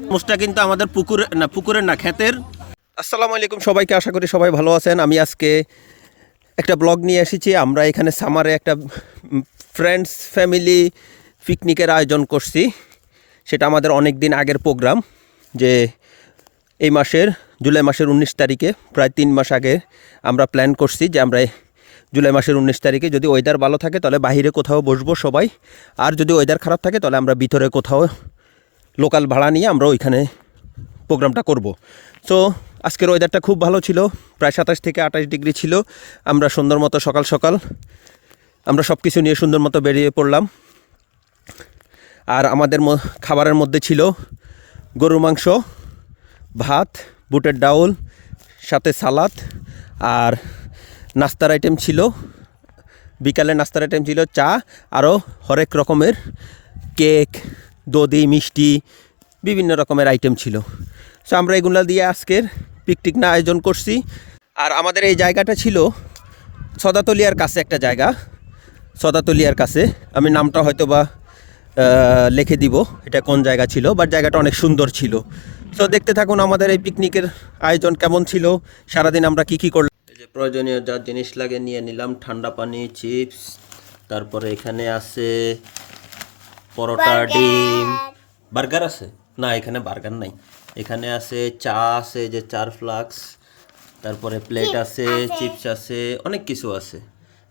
তরমুজটা কিন্তু আমাদের পুকুরে না পুকুরের না ক্ষেতের। আসসালামু আলাইকুম সবাইকে আশা করি সবাই ভালো আছেন। আমি আজকে একটা ব্লগ নিয়ে এসেছি। আমরা এখানে সামারে একটা ফ্রেন্ডস ফ্যামিলি পিকনিকের আয়োজন করছি। সেটা আমাদের অনেক দিন আগের প্রোগ্রাম যে এই মাসের জুলাই মাসের উনিশ তারিখে প্রায় তিন মাস আগে আমরা প্ল্যান করছি যে আমরা জুলাই মাসের উনিশ তারিখে যদি ওয়েদার ভালো থাকে তাহলে বাইরে কোথাও বসবো সবাই। আর যদি ওয়েদার খারাপ থাকে তাহলে আমরা ভিতরে কোথাও লোকাল ভাড়া নিয়ে আমরা ওইখানে প্রোগ্রামটা করব। সো আজকের ওয়েদারটা খুব ভালো ছিল, প্রায় সাতাশ থেকে আঠাশ ডিগ্রি ছিল। আমরা সুন্দর মতো সকাল সকাল আমরা সব কিছু নিয়ে সুন্দর মতো বেরিয়ে পড়লাম। আর আমাদের খাবারের মধ্যে ছিল গরুর মাংস, ভাত, বুটের ডাউল, সাথে সালাদ আর নাস্তার আইটেম ছিল, বিকালে নাস্তার আইটেম ছিল চা আরও হরেক রকমের কেক, দধি, মিষ্টি, বিভিন্ন রকমের আইটেম ছিল। সো আমরা এগুলো দিয়ে আজকের পিকনিক না আয়োজন করছি। আর আমাদের এই জায়গাটা ছিল সদাতলিয়ার কাছে একটা জায়গা। সদাতলিয়ার কাছে। আমি নামটা হয়তো বা লিখে দিব এটা কোন জায়গা ছিল বাট জায়গাটা অনেক সুন্দর ছিল। তো দেখতে থাকুন আমাদের এই পিকনিকের আয়োজন কেমন ছিল, সারাদিন আমরা কি কি করলাম। যে প্রয়োজনীয় যা জিনিস লাগে নিয়ে নিলাম ঠান্ডা পানি চিপস তারপরে এখানে আছে পরোটা ডিম। বার্গার আছে? না এখানে বার্গার নাই। এখানে আছে চা আছে যে চার ফ্লাক্স তারপরে প্লেট আছে চিপস আছে অনেক কিছু আছে।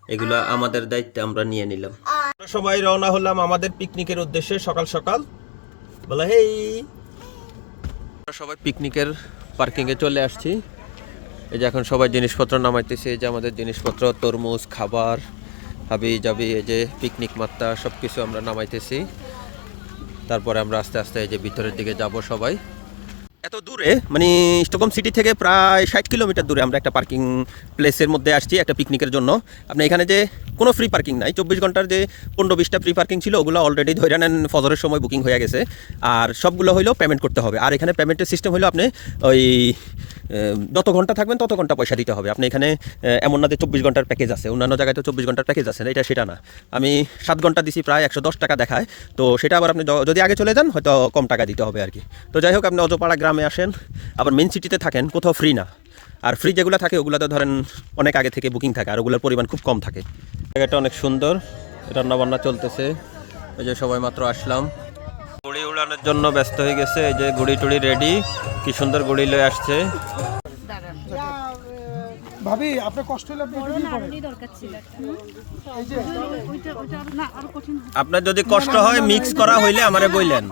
এগুলো আমাদের দায়িত্বে আমরা নিয়ে নিলাম। আমরা সবাই রওনা হলাম আমাদের পিকনিকের উদ্দেশ্যে সকাল সকাল। বলা হেই! আমরা সবাই পিকনিকের পার্কিংয়ে চলে আসছি। এই যে এখন সবাই জিনিসপত্র নামাইতেছে, এই যে আমাদের জিনিসপত্র, তরমুজ, খাবার, হাবি যাবি এই যে পিকনিক মাত্রা সব কিছু আমরা নামাইতেছি। তারপরে আমরা আস্তে আস্তে এই যে ভিতরের দিকে যাব সবাই। এত দূরে মানে স্টকহোম সিটি থেকে প্রায় ষাট কিলোমিটার দূরে আমরা একটা পার্কিং প্লেসের মধ্যে আসছি একটা পিকনিকের জন্য। আপনি এখানে যে কোনো ফ্রি পার্কিং নাই, চব্বিশ ঘণ্টার যে পনেরো বিশটা ফ্রি পার্কিং ছিল, ওগুলো অলরেডি ধরে নেন ফজরের সময় বুকিং হয়ে গেছে। আর সবগুলো হইলেও পেমেন্ট করতে হবে। আর এখানে পেমেন্টের সিস্টেম হলো আপনি ওই যত ঘণ্টা থাকবেন তত ঘণ্টা পয়সা দিতে হবে। আপনি এখানে এমন না যে চব্বিশ ঘণ্টার প্যাকেজ আছে। অন্যান্য জায়গায় তো চব্বিশ ঘণ্টার প্যাকেজ আছে এটা সেটা না। আমি সাত ঘণ্টা দিছি প্রায় একশো দশ টাকা দেখায়। তো সেটা আবার আপনি যদি আগে চলে যান, হয়তো কম টাকা দিতে হবে আর কি। তো যাই হোক, আপনি অজপাড়া গ্রামে আসেন, আবার মেন সিটিতে থাকেন, কোথাও ফ্রি না। আর ফ্রি যেগুলো থাকে, ওগুলোতে ধরেন অনেক আগে থেকে বুকিং থাকে, আর ওগুলোর পরিমাণ খুব কম থাকে। জায়গাটা অনেক সুন্দর রান্না বান্না চলতেছে। ওই যে সবাই মাত্র আসলাম। গুড়ি উড়ানোর জন্য ব্যস্ত হয়ে গেছে। এই যে গুড়ি টুড়ি রেডি কি সুন্দর গুড়ি লয়ে আসছে। ভাবি আপনার কষ্ট হলে আপনি কি করেন। দরকার ছিল। এই যে ওইটা ওইটা না আরও কঠিন আপনার যদি কষ্ট হয় মিক্স করা হইলে আমারে বললেন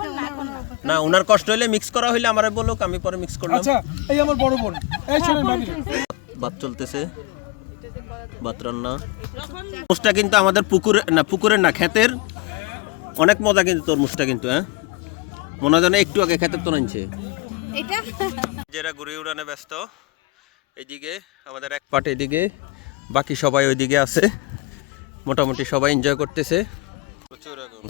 না ওনার কষ্ট হইলে মিক্স করা হইলে আমারে বলুক আমি পরে মিক্স করলাম। আচ্ছা এই আমার বড় বোন। এই শোনেন ভাবি। ভাত চলতেছে। ভাত রান্না। তরমুজটা কিন্তু আমাদের পুকুরে না পুকুরের না ক্ষেতের। অনেক মজা কিন্তু তরমুজটা কিন্তু হ্যাঁ? মনে হয় যেন একটু আগে ক্ষেতের তো নাইছে। এটা? যারা ঘুরে উড়ানে ব্যস্ত। এইদিকে আমাদের এক পাট এদিকে বাকি সবাই ওইদিকে আছে। মোটামুটি সবাই এনজয় করতেছে। প্রচুর এখন.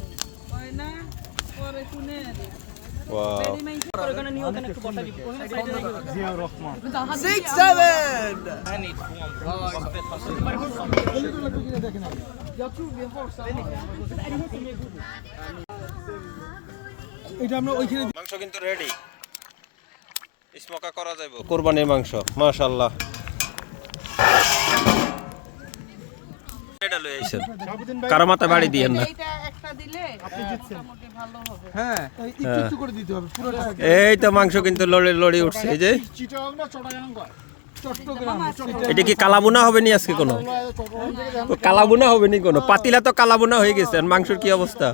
এটা আমরা ওইখানে মাংস কিন্তু রেডি স্মোকা করা যাবে কোরবানির মাংস মাশাআল্লাহ। এটা লই আইছেন কারও মাথা বাড়ি দিয়েন না। এইটা একটা দিলে মোটামুটি ভালো হবে। হ্যাঁ এই একটু একটু করে দিতে হবে পুরোটা এই তো মাংস কিন্তু লড়ে লড়ে উঠছে। এই যে। এটা কি কালাবুনা হবে নি আজকে কোনো? কালাবুনা হবে নি কোনো? পাতিলা তো কালাবুনা হয়ে গেছে। আর মাংসের কি অবস্থা?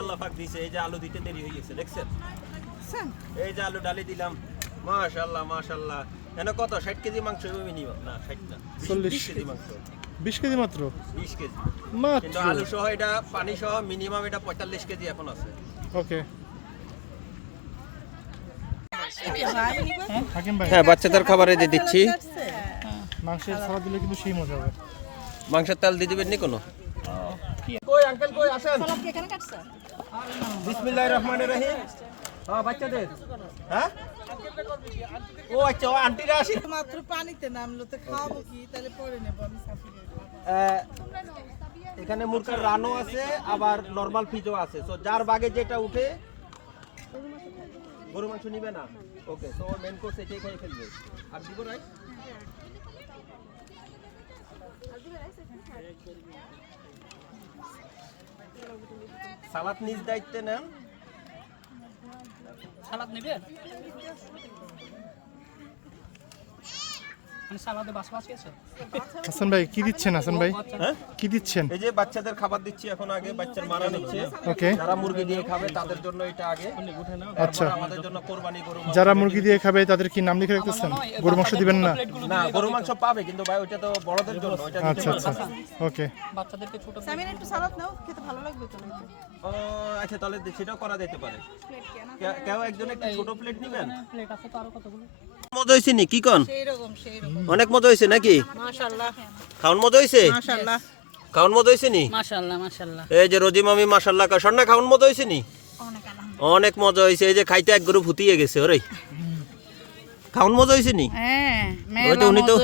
আল্লাহ পাক দিছে এই যে আলু দিতে দেরি হয়ে গেছে দেখছেন? এই যে আলু ডালি দিলাম মাশাআল্লাহ মাশাআল্লাহ এনে কত? 60 কেজি মাংস হবে মিনিমাম না 60 না চল্লিশ। 20 কেজি মাংস। বিশ কেজি মাত্র? 20 কেজি। মাত্র। কিন্তু আলু সহ এটা পানি সহ মিনিমাম এটা 45 কেজি এখন আছে। ওকে। হ্যাঁ বাচ্চাদের খাবারে দিয়ে দিচ্ছি। মাংসের সালাদ দিলে কিন্তু সেই মজা হবে। মাংসের তেল দিয়ে দিবেন নি কোনো? আঙ্কেল কই আসেন? কি এখানে কাটছো? বিসমিল্লাহির রহমানির রহিম। হ্যাঁ বাচ্চাদের। হ্যাঁ? ও আচ্ছা ও আন্টিরা আসি। মাত্র পানিতে নামলো তো খাওয়াবো কি? তাহলে পরে নেব আমি এখানে মুরকার রানও আছে আবার নর্মাল ফিজও আছে। তো যার বাগে যেটা উঠে গরু মাংস নিবে না। ওকে তো মেন কোর্স এটাই খাই ফেলবে। আর দিব রাইস সালাদ নিজ দায়িত্বে নেন। সালাদ নেবে মানে সালাদে বাস বাস আছে হাসান ভাই কি দিচ্ছেন হাসান ভাই? হ্যাঁ? কি দিচ্ছেন? এই যে বাচ্চাদের খাবার দিচ্ছি এখন আগে বাচ্চার মারা নিচ্ছে। ওকে। যারা মুরগি দিয়ে খাবে তাদের জন্য এটা আগে। আচ্ছা। আমাদের জন্য কোরবানি গরু যারা মুরগি দিয়ে খাবে তাদের কি নাম লিখে রাখতেছেন? গরু মাংস দিবেন না? না গরু মাংস পাবে কিন্তু ভাই ওইটা তো বড়দের জন্য দিতে আচ্ছা আচ্ছা। ওকে। বাচ্চাদেরকে ছোট সামিন একটু সালাদ নাও খেতে ভালো লাগবে তো ও আচ্ছা তাহলে সেটাও করা যেতে পারে। কেউ একজন একটু ছোট প্লেট নিবেন? প্লেট আছে তো আরও কতগুলো? মজা হয়েছে নি? কি কন? সেই রকম সেই রকম অনেক মজা হয়েছে নাকি? খাওয়ান মজা হয়েছে খাওয়ান মজা হয়েছে নি? এই যে রোজি মামি মাসাল্লাহ সন্না খাওয়ান মজা হয়েছে নি? অনেক মজা হয়েছে এই যে খাইতে এক গরু ফুটিয়ে গেছে ওরে। খাওয়ান মজা হয়েছে নি? হ্যাঁ তো উনি তো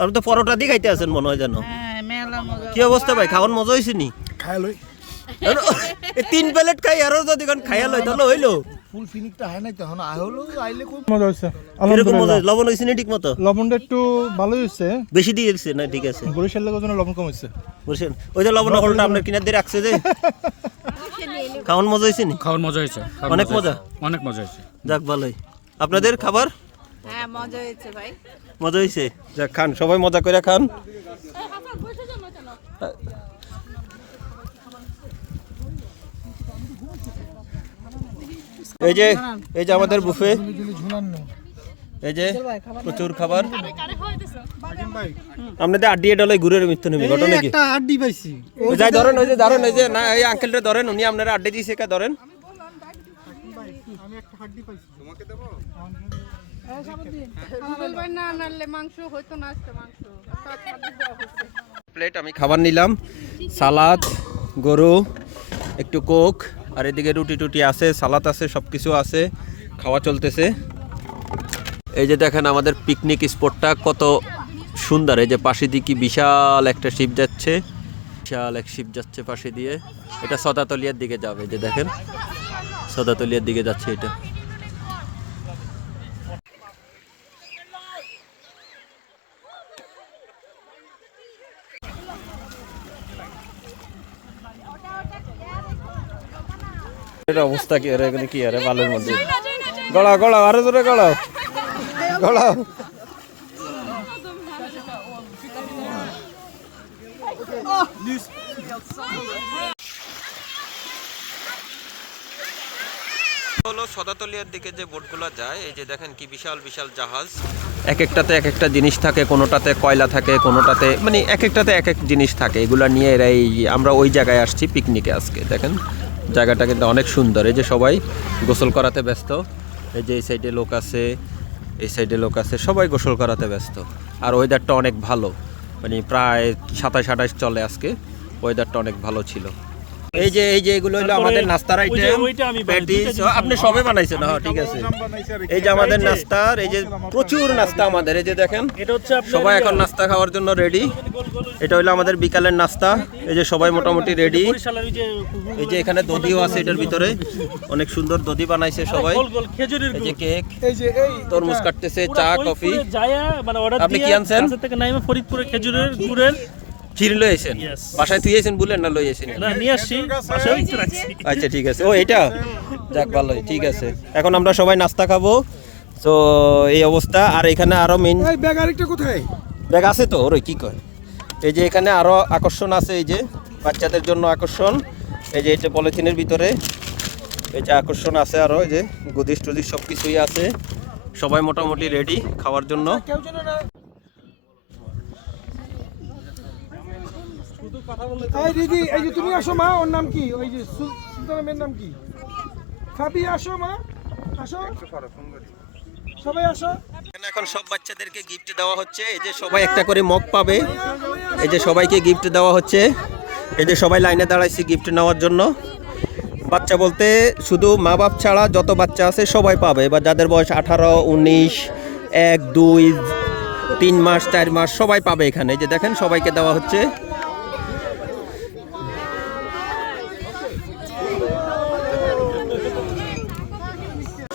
আপনি তো পরোটা দিয়ে খাইতে আছেন মনে হয় হ্যাঁ মজা কি অবস্থা ভাই? খাওয়ান মজা হয়েছে নি? তিন প্লেট খাই আরও যদি খাইয়া লই তাহলে হইল। ফুল ফিনিকটা হয় নাই আইলে খুব মজা আলহামদুলিল্লাহ। লবণ হয়েছে না ঠিক মতো? লবণটা একটু ভালোই হয়েছে বেশি দিয়ে দিয়েছে না ঠিক আছে? বরিশাল লোকের জন্য লবণ কম হয়েছে বুঝছেন ওই যে লবণ হলটা আপনার কিনার দিয়ে রাখছে যে। খাওয়ান মজা হয়েছে নি? খাওয়ার মজা খাওয়ার অনেক মজা? অনেক মজা হয়েছে যাক ভালোই। আপনাদের খাবার? হ্যাঁ মজা হয়েছে ভাই। মজা হয়েছে যাক খান সবাই মজা করে খান। এই যে এই যে আমাদের বুফে এই যে প্রচুর খাবার। আপনাদের আড্ডিয়ে ডলে ঘুরে মৃত্যু নেবে ঘটনা কি? আড্ডি পাইছি। যাই ধরেন ওই যে ধরেন ওই যে না এই আঙ্কেলটা ধরেন উনি আপনারা আড্ডে দিয়েছে কা ধরেন। প্লেট আমি খাবার নিলাম সালাদ গরু একটু কোক আর এদিকে রুটি টুটি আছে সালাদ আছে সব কিছু আছে খাওয়া চলতেছে এই যে দেখেন আমাদের পিকনিক স্পটটা কত সুন্দর এই যে পাশে দিয়ে কি বিশাল একটা শিপ যাচ্ছে বিশাল এক শিপ যাচ্ছে পাশে দিয়ে এটা সদাতলিয়ার দিকে যাবে যে দেখেন সদাতলিয়ার দিকে যাচ্ছে এটা এটা অবস্থা কি? আরে এখানে কি? আরে বালুর মধ্যে। গড়াও গড়াও আরও জোরে গড়াও গড়াও হলো সদাতলিয়ার দিকে যে বোটগুলো যায় এই যে দেখেন কি বিশাল বিশাল জাহাজ। এক একটাতে এক একটা জিনিস থাকে কোনোটাতে কয়লা থাকে কোনোটাতে মানে এক একটাতে এক এক জিনিস থাকে। এগুলো নিয়ে এরা এই আমরা ওই জায়গায় আসছি পিকনিকে আজকে দেখেন। জায়গাটা কিন্তু অনেক সুন্দর। এই যে সবাই গোসল করাতে ব্যস্ত। এই যে এই সাইডে লোক আছে, এই সাইডে লোক আছে, সবাই গোসল করাতে ব্যস্ত। আর ওয়েদারটা অনেক ভালো। মানে প্রায় সাতাশ আঠাশ চলে আজকে। ওয়েদারটা অনেক ভালো ছিল। এই যে এই যে এগুলো হলো আমাদের নাস্তার আইটেম প্যাটিস আপনি সবে বানাইছেন হ্যাঁ ঠিক আছে এই যে আমাদের নাস্তার এই যে প্রচুর নাস্তা আমাদের এই যে দেখেন সবাই এখন নাস্তা খাওয়ার জন্য রেডি এটা হলো আমাদের বিকালের নাস্তা এই যে সবাই মোটামুটি রেডি এই যে এখানে দধিও আছে এটার ভিতরে অনেক সুন্দর দধি বানাইছে সবাই এই যে কেক এই যে এই তরমুজ কাটতেছে চা কফি মানে আপনি কি আনছেন? থেকে নাইমা ফরিদপুরে খেজুরের গুড়ের ক্ষীর লই আইছেন? বাসায় তুই আইছেন বললেন না লই আইছেন? না নিয়ে আসছি। বাসায় একটু রাখছি। আচ্ছা ঠিক আছে। ও এটা? যাক ভালোই ঠিক আছে। এখন আমরা সবাই নাস্তা খাব। তো এই অবস্থা। আর এখানে আরও মেন এই ব্যাগ আরেকটা কোথায়? ব্যাগ আছে তো? ওরই কি কয়? এই যে এখানে আরও আকর্ষণ আছে এই যে বাচ্চাদের জন্য আকর্ষণ। এই যে এটা পলিথিনের ভিতরে। এই যে আকর্ষণ আছে আরও এই যে গুদিস টুদিস সব কিছুই আছে। সবাই মোটামুটি রেডি খাওয়ার জন্য। এই দিদি, এই যে তুমি আসো মা, ওর নাম কি? ওই যে সুল- সুলতানা মেয়ের নাম কি? ফাবি, আসো মা, আসো। সবাই আসো। এখন সব বাচ্চাদেরকে গিফট দেওয়া হচ্ছে। এই যে সবাই একটা করে মগ পাবে। এই যে সবাইকে গিফট দেওয়া হচ্ছে। এই যে সবাই লাইনে দাঁড়াইছে গিফট নেওয়ার জন্য। বাচ্চা বলতে শুধু মা বাপ ছাড়া যত বাচ্চা আছে সবাই পাবে, বা যাদের বয়স আঠারো, উনিশ, এক, দুই, তিন মাস, চার মাস সবাই পাবে এখানে। যে দেখেন, সবাইকে দেওয়া হচ্ছে।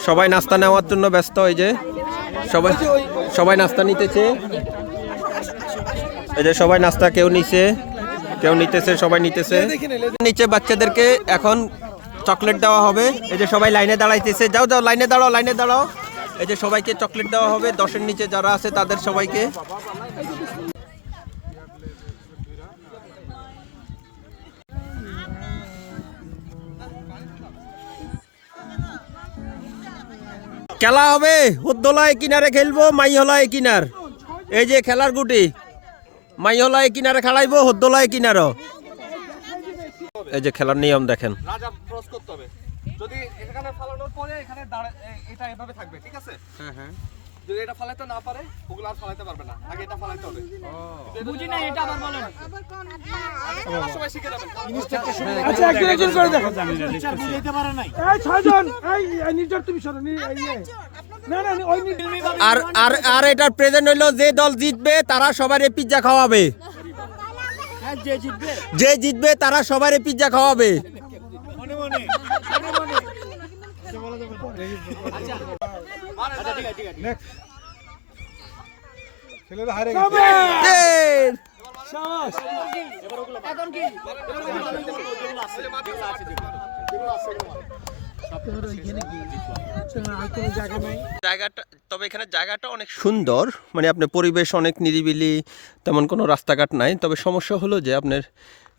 সবাই নাস্তা নেওয়ার জন্য ব্যস্ত, এই যে সবাই সবাই নাস্তা নিতেছে। এই যে সবাই নাস্তা কেউ নিছে, কেউ নিতেছে, সবাই নিতেছে। নিচে বাচ্চাদেরকে এখন চকলেট দেওয়া হবে। এই যে সবাই লাইনে দাঁড়াইতেছে। যাও যাও, লাইনে দাঁড়াও লাইনে দাঁড়াও। এই যে সবাইকে চকলেট দেওয়া হবে। দশের নিচে যারা আছে, তাদের সবাইকে। খেলা হবে হুদ্দোলায় কিনারে খেলব মাইহলায় কিনার। এই যে খেলার গুটি মাইহলায় কিনারে খেলাইবো হদ্দোলায় কিনারও। এই যে খেলার নিয়ম দেখেন। রাজা ক্রস করতে হবে। যদি এখানে ফালানোর পরে এখানে এটা এভাবে থাকবে ঠিক আছে? হ্যাঁ হ্যাঁ। যদি এটা ফালাইতে না পারে ওগুলো আর ফালাইতে পারবে না। আগে এটা ফালাইতে হবে। বুঝি না এটা আবার বলেন। সবাই শিখে যাবেন। আচ্ছা একজন একজন করে দেখো। এই ছয়জন এই এই নির্জর তুমি সরো নি- এই এই। না না ওই নি- আর আর আর এটার প্রেজেন্ট হইল যে দল জিতবে তারা সবারই পিৎজা খাওয়াবে। যে জিতবে। তারা সবারই পিৎজা খাওয়াবে। সাবাস! জায়গাটা তবে এখানে জায়গাটা অনেক সুন্দর। মানে আপনার পরিবেশ অনেক নিরিবিলি তেমন কোনো রাস্তাঘাট নাই। তবে সমস্যা হলো যে আপনার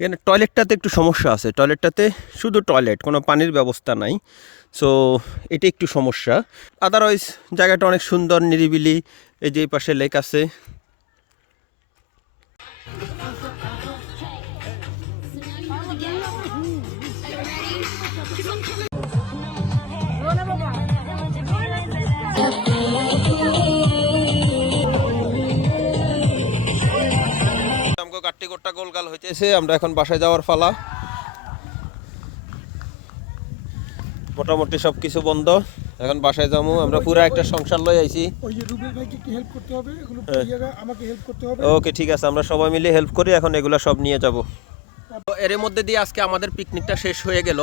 এখানে টয়লেটটাতে একটু সমস্যা আছে। টয়লেটটাতে শুধু টয়লেট, কোনো পানির ব্যবস্থা নাই। সো এটা একটু সমস্যা। আদারওয়াইজ জায়গাটা অনেক সুন্দর, নিরিবিলি, এই যে পাশে লেক আছে। গোলগাল হইতেছে আমরা এখন বাসায় যাওয়ার ফালা মোটামুটি সব কিছু বন্ধ। এখন বাসায় যাব আমরা পুরো একটা সংসার লই আইছি। ওই যে রুবেল ভাইকে কি হেল্প করতে হবে এগুলো। আমাকে হেল্প করতে হবে। ওকে ঠিক আছে আমরা সবাই মিলে হেল্প করি এখন এগুলো সব নিয়ে যাব। তো এর মধ্যে দিয়ে আজকে আমাদের পিকনিকটা শেষ হয়ে গেল।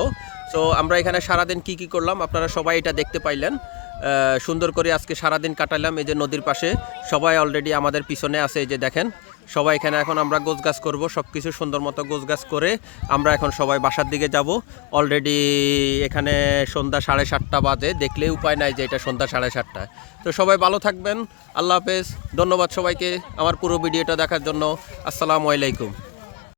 তো আমরা এখানে সারাদিন কি কি করলাম আপনারা সবাই এটা দেখতে পাইলেন। আহ, সুন্দর করে আজকে সারাদিন কাটালাম এই যে নদীর পাশে। সবাই অলরেডি আমাদের পিছনে আছে এই যে দেখেন। সবাই এখানে এখন আমরা গোছ গাছ করব সব কিছু সুন্দর মতো গোছ গাছ করে আমরা এখন সবাই বাসার দিকে যাব। অলরেডি এখানে সন্ধ্যা সাড়ে সাতটা বাজে দেখলে উপায় নাই যে এটা সন্ধ্যা সাড়ে সাতটা। তো সবাই ভালো থাকবেন, আল্লাহ হাফেজ। ধন্যবাদ সবাইকে আমার পুরো ভিডিওটা দেখার জন্য। আসসালামু আলাইকুম।